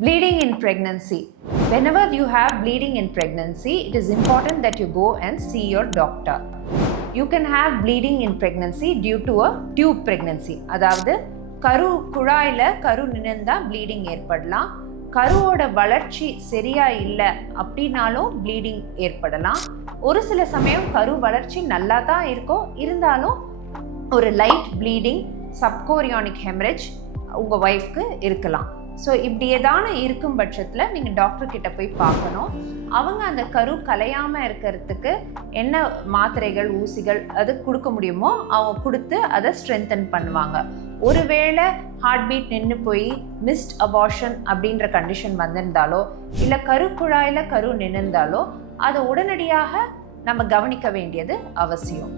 Bleeding in pregnancy. Whenever you have bleeding in pregnancy, it is important that you go and see your doctor. You can have bleeding in pregnancy due to a tube pregnancy. அதாவது குழாயில கரு நினைந்தா bleeding ஏற்படலாம். கருவோட வளர்ச்சி சரியா இல்லை அப்படின்னாலும் bleeding ஏற்படலாம். ஒரு சில சமயம் கரு வளர்ச்சி நல்லா தான் இருக்கும், இருந்தாலும் ஒரு லைட் ப்ளீடிங், சப்கோரியானிக் ஹெமரேஜ் உங்கள் ஒய்ஃப்க்கு இருக்கலாம். ஸோ இப்படி ஏதான இருக்கும் பட்சத்தில் நீங்கள் டாக்டர்கிட்ட போய் பார்க்கணும். அவங்க அந்த கரு கலையாமல் இருக்கிறதுக்கு என்ன மாத்திரைகள், ஊசிகள் அது கொடுக்க முடியுமோ அவங்க கொடுத்து அதை ஸ்ட்ரென்தன் பண்ணுவாங்க. ஒருவேளை ஹார்ட் பீட் நின்று போய் மிஸ்ட் அபார்ஷன் அப்படின்ற கண்டிஷன் வந்திருந்தாலோ இல்லை கருக்குழாயில் கரு நின்றுந்தாலோ அதை உடனடியாக நம்ம கவனிக்க வேண்டியது அவசியம்.